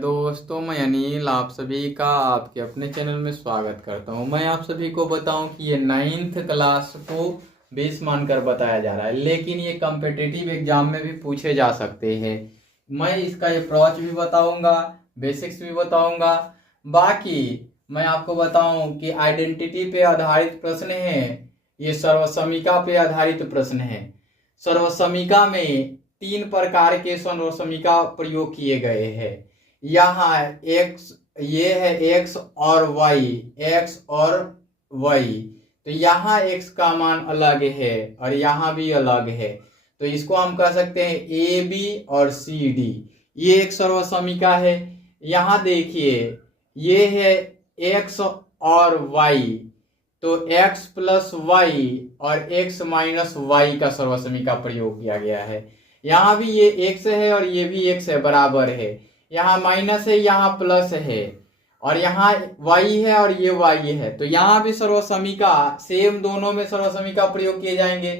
दोस्तों, मैं अनिल आप सभी का आपके अपने चैनल में स्वागत करता हूं। मैं आप सभी को बताऊं कि ये 9th क्लास को बेस मानकर बताया जा रहा है, लेकिन ये कॉम्पिटिटिव एग्जाम में भी पूछे जा सकते हैं। मैं इसका अप्रोच भी बताऊंगा, बेसिक्स भी बताऊंगा। बाकी मैं आपको बताऊं कि आइडेंटिटी पे आधारित प्रश्न है, ये सर्वसमिका पे आधारित प्रश्न है। सर्वसमिका में 3 प्रकार के सर्वसमिका प्रयोग किए गए हैं। यहाँ एक्स, ये है एक्स और वाई, एक्स और वाई। तो यहाँ एक्स का मान अलग है और यहाँ भी अलग है, तो इसको हम कह सकते हैं ए बी और सी डी। ये एक सर्वसमिका है। यहाँ देखिए, ये है एक्स और वाई, तो x प्लस वाई और x माइनस वाई का सर्वसमिका प्रयोग किया गया है। यहाँ भी ये x है और ये भी x है, बराबर है। यहाँ माइनस है, यहाँ प्लस है, और यहाँ y है और ये y है। तो यहाँ भी सर्वसमिका सेम, दोनों में सर्वसमिका प्रयोग किए जाएंगे।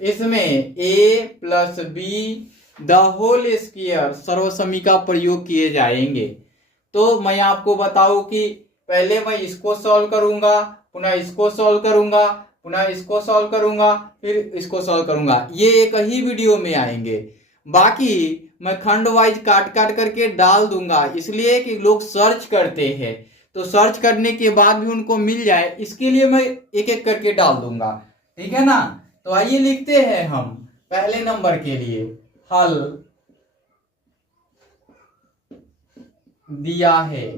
इसमें a plus B the whole square सर्वसमिका प्रयोग किए जाएंगे। तो मैं आपको बताऊं कि पहले मैं इसको सॉल्व करूंगा, पुनः इसको सॉल्व करूंगा, पुनः इसको सॉल्व करूंगा, फिर इसको सॉल्व करूंगा। ये एक ही वीडियो में आएंगे। बाकी मैं खंड वाइज काट काट करके डाल दूंगा, इसलिए कि लोग सर्च करते हैं, तो सर्च करने के बाद भी उनको मिल जाए, इसके लिए मैं एक एक करके डाल दूंगा। ठीक है ना। तो आइए लिखते हैं हम पहले नंबर के लिए। हल दिया है,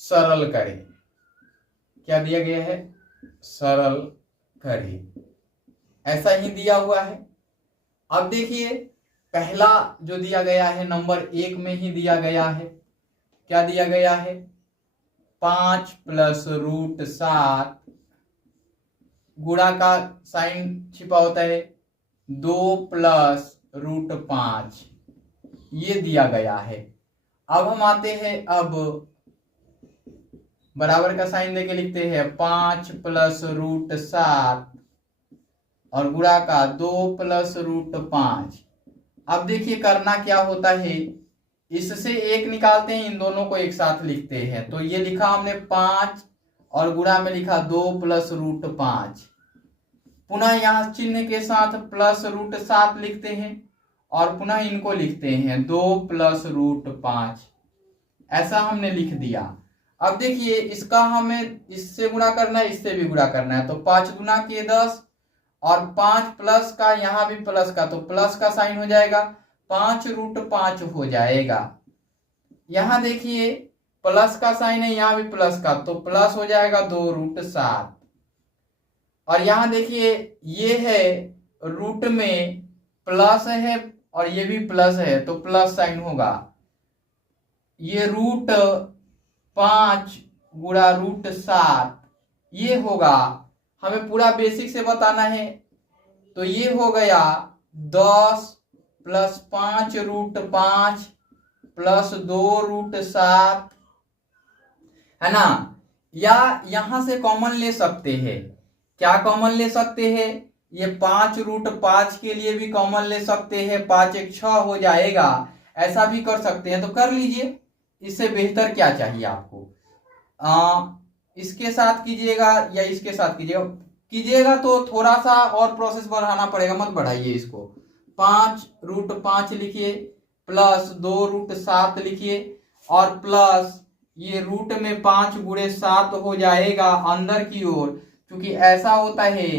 सरल करें। क्या दिया गया है? सरल करें, ऐसा ही दिया हुआ है। अब देखिए, पहला जो दिया गया है नंबर 1 में ही दिया गया है। क्या दिया गया है? 5 प्लस रूट 7, गुणा का साइन छिपा होता है, 2 प्लस रूट 5, ये दिया गया है। अब हम आते हैं, अब बराबर का साइन देके लिखते हैं 5 प्लस रूट 7 और गुणा का 2 प्लस रूट 5। अब देखिए करना क्या होता है, इससे 1 निकालते हैं, इन दोनों को एक साथ लिखते हैं। तो ये लिखा हमने 5 और गुणा में लिखा 2 प्लस रूट 5। पुनः यहाँ चिन्ह के साथ प्लस रूट 7 लिखते हैं और पुनः इनको लिखते हैं 2 प्लस रूट 5। ऐसा हमने लिख दिया। अब देखिए, इसका हमें इससे गुणा करना है, इससे भी गुणा करना है। तो 5 गुना के 10 और 5 प्लस का, यहाँ भी प्लस का, तो प्लस का साइन हो जाएगा, 5 रूट 5 हो जाएगा। यहाँ देखिए प्लस का साइन है, यहाँ भी प्लस का, तो प्लस हो जाएगा 2 रूट 7। और यहाँ देखिए, ये है रूट में प्लस है और ये भी प्लस है, तो प्लस साइन होगा। ये रूट 5 गुणा रूट 7 ये होगा। हमें पूरा बेसिक से बताना है, तो ये हो गया 10 प्लस 5 रूट 5 प्लस 2 रूट 7, है ना। या यहां से कॉमन ले सकते हैं। क्या कॉमन ले सकते हैं? ये 5 रूट 5 के लिए भी कॉमन ले सकते हैं, 5 एक 6 हो जाएगा। ऐसा भी कर सकते हैं, तो कर लीजिए। इससे बेहतर क्या चाहिए आपको? इसके साथ कीजिएगा या इसके साथ कीजिएगा तो थोड़ा सा और प्रोसेस बढ़ाना पड़ेगा, मत बढ़ाइए इसको। 5 रूट 5 लिखिए, प्लस 2 रूट 7 लिखिए, और प्लस ये रूट में 5 गुणे 7 हो जाएगा अंदर की ओर। क्योंकि ऐसा होता है,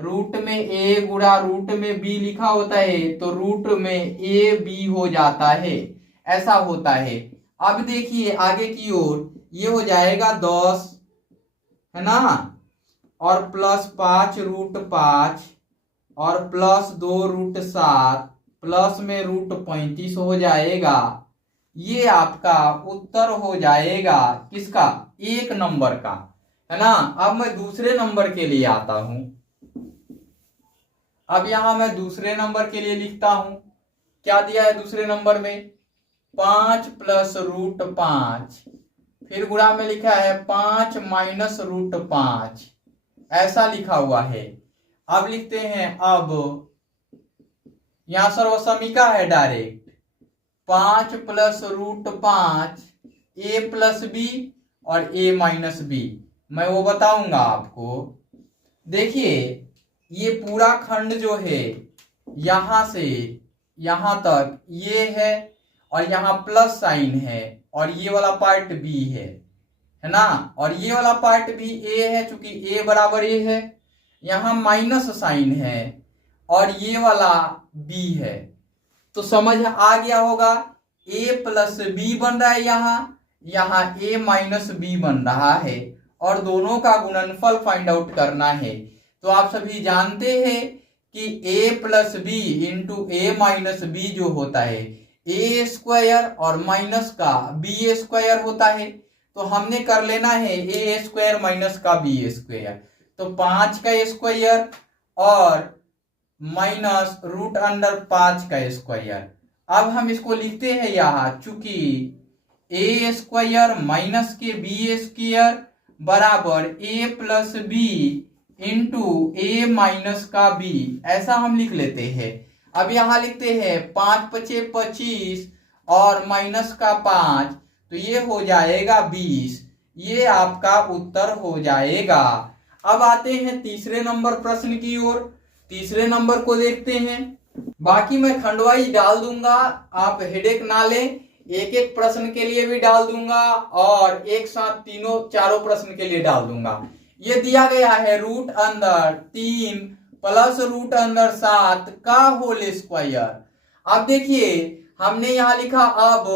रूट में ए गुणा रूट में बी लिखा होता है, तो रूट में ए बी हो जाता है, ऐसा होता है। अब देखिए आगे की ओर, ये हो जाएगा 10, है ना, और प्लस 5 रूट 5 और प्लस 2 रूट 7 प्लस में रूट 35 हो जाएगा। ये आपका उत्तर हो जाएगा किसका? 1 नंबर का, है ना। अब मैं दूसरे नंबर के लिए आता हूं। अब यहां मैं दूसरे नंबर के लिए लिखता हूं। क्या दिया है दूसरे नंबर में? 5 प्लस रूट 5, फिर गुणा में लिखा है 5 माइनस रूट 5, ऐसा लिखा हुआ है। अब लिखते हैं, अब यहाँ सर्वसमीका है डायरेक्ट 5 प्लस रूट 5 ए प्लस बी और ए माइनस बी, मैं वो बताऊंगा आपको। देखिए ये पूरा खंड जो है यहां से यहां तक ये है और यहाँ प्लस साइन है और ये वाला पार्ट बी है ना, और ये वाला पार्ट भी ए है चूंकि ए बराबर ए है, यहाँ माइनस साइन है और ये वाला बी है। तो समझ आ गया होगा, ए प्लस बी बन रहा है यहाँ ए माइनस बी बन रहा है और दोनों का गुणनफल फाइंड आउट करना है। तो आप सभी जानते हैं कि ए प्लस बी इंटू ए माइनस बी जो होता है ए स्क्वायर और माइनस का बी स्क्वायर होता है। तो हमने कर लेना है ए स्क्वायर माइनस का बी स्क्वायर, तो 5 का स्क्वायर और माइनस रूट अंडर 5 का स्क्वायर। अब हम इसको लिखते हैं यहाँ, चूंकि ए स्क्वायर माइनस के बी स्क्वायर बराबर ए प्लस बी इंटू ए माइनस का बी, ऐसा हम लिख लेते हैं। अब यहाँ लिखते हैं 5 पचे 25 और माइनस का 5, तो ये हो जाएगा 20। ये आपका उत्तर हो जाएगा। अब आते हैं तीसरे नंबर प्रश्न की ओर। तीसरे नंबर को देखते हैं। बाकी मैं खंडवाई डाल दूंगा, आप हेडेक ना लें, एक एक प्रश्न के लिए भी डाल दूंगा और एक साथ तीनों चारों प्रश्न के लिए डाल दूंगा। ये दिया गया है रूट अंदर 3 प्लस रूट अंदर 7 का होल स्क्वायर। अब देखिए हमने यहाँ लिखा अब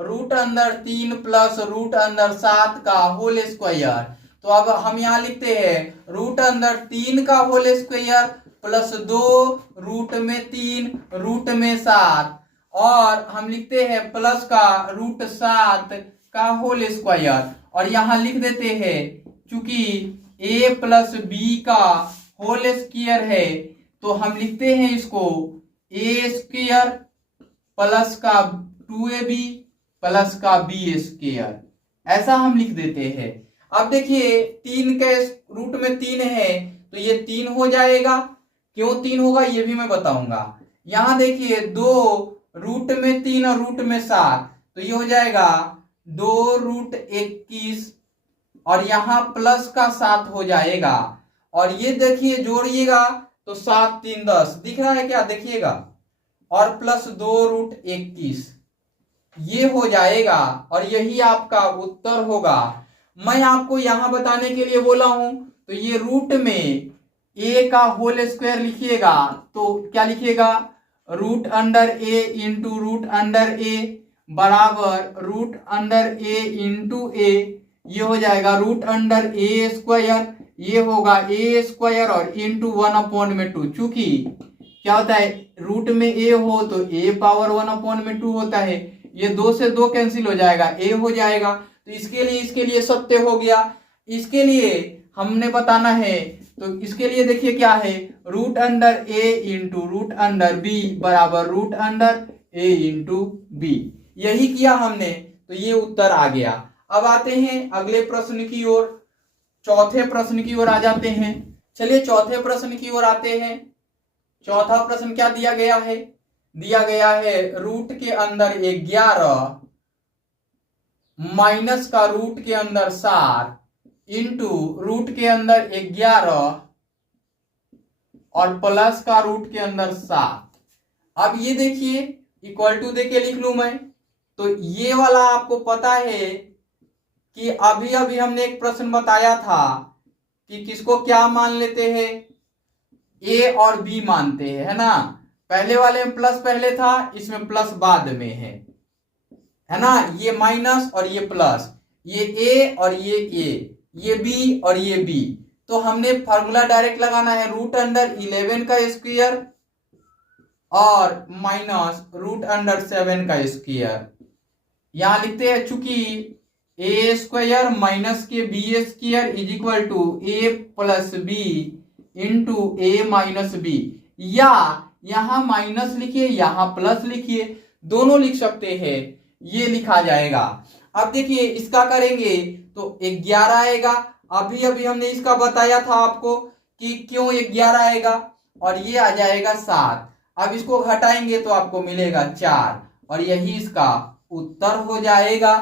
रूट अंदर 3 प्लस रूट अंदर 7 का होल स्क्वायर, तो अब हम यहाँ लिखते हैं रूट अंदर 3 का होल स्क्वायर प्लस 2 रूट में 3 रूट में 7 और हम लिखते हैं प्लस का रूट 7 का होल स्क्वायर और यहाँ लिख देते हैं चूंकि a प्लस बी का होल स्क्वायर है तो हम लिखते हैं इसको a स्क्वायर प्लस का 2ab प्लस का b स्क्वायर, ऐसा हम लिख देते हैं। अब देखिए 3 के रूट में 3 है तो ये 3 हो जाएगा। क्यों 3 होगा ये भी मैं बताऊंगा। यहाँ देखिए 2 रूट में 3 और रूट में 7, तो ये हो जाएगा 2 रूट 21 और यहाँ प्लस का 7 हो जाएगा और ये देखिए जोड़िएगा तो 7 3 10 दिख रहा है क्या, देखिएगा, और प्लस 2 रूट 21 ये हो जाएगा और यही आपका उत्तर होगा। मैं आपको यहां बताने के लिए बोला हूं, तो ये रूट में a का होल स्क्वायर लिखिएगा तो क्या लिखिएगा, root under a into root under a बराबर root under a into a, ये हो जाएगा रूट अंडर a स्क्वायर, ये होगा a स्क्वायर और इंटू 1/2। चूंकि क्या होता है रूट में a हो तो a पावर 1/2 होता है, ये 2 से 2 कैंसिल हो जाएगा, a हो जाएगा। तो इसके लिए सत्य हो गया। इसके लिए हमने बताना है, तो इसके लिए देखिए क्या है, root under a into root under b बराबर root under a into b, यही किया हमने, तो ये उत्तर आ गया। अब आते हैं अगले प्रश्न की ओर, चौथे प्रश्न की ओर आ जाते हैं। चलिए चौथे प्रश्न की ओर आते हैं। चौथा प्रश्न क्या दिया गया है, दिया गया है रूट के अंदर 11 माइनस का रूट के अंदर 7 इंटू रूट के अंदर 11 और प्लस का रूट के अंदर 7। अब ये देखिए इक्वल टू देके लिख लू मैं, तो ये वाला आपको पता है कि अभी अभी हमने एक प्रश्न बताया था कि किसको क्या मान लेते हैं, a और b मानते हैं, है ना। पहले वाले में प्लस पहले था, इसमें प्लस बाद में है ना। ये माइनस और ये प्लस, ये a और ये b और ये b, तो हमने फॉर्मूला डायरेक्ट लगाना है रूट अंडर 11 का स्क्वायर और माइनस रूट अंडर 7 का स्क्वायर। यहां लिखते हैं चूंकि a स्क्वायर माइनस के b square is equal to a plus b into a minus b, या यहां माइनस लिखिए यहां प्लस लिखिए, दोनों लिख सकते हैं, ये लिखा जाएगा। अब देखिए इसका करेंगे तो 11 आएगा। अभी अभी हमने इसका बताया था आपको कि क्यों 11 आएगा, और ये आ जाएगा 7। अब इसको घटाएंगे तो आपको मिलेगा 4 और यही इसका उत्तर हो जाएगा।